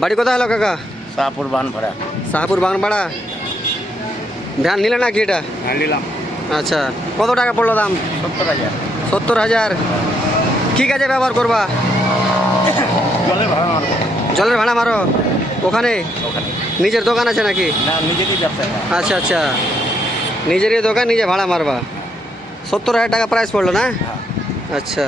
বাড়ি কোথায় হলো কাকা? শাহপুর বানপাড়া। শাহপুর বাগনপাড়া। ভ্যান নিলে নাকি এটা? হ্যাঁ নিলাম। আচ্ছা, কত টাকা পড়লো দাম? 70,000। 70,000। কি কাজে ব্যবহার করবা? জলের ভাড়া মারবো। জলের ভাড়া মারো ওখানে? ওখানে নিজের দোকান আছে নাকি? না, নিজেরই ব্যবসা। আচ্ছা আচ্ছা, নিজেরই দোকান, নিজে ভাড়া মারবা। 70,000 টাকা প্রাইস পড়লো না? হ্যাঁ। আচ্ছা।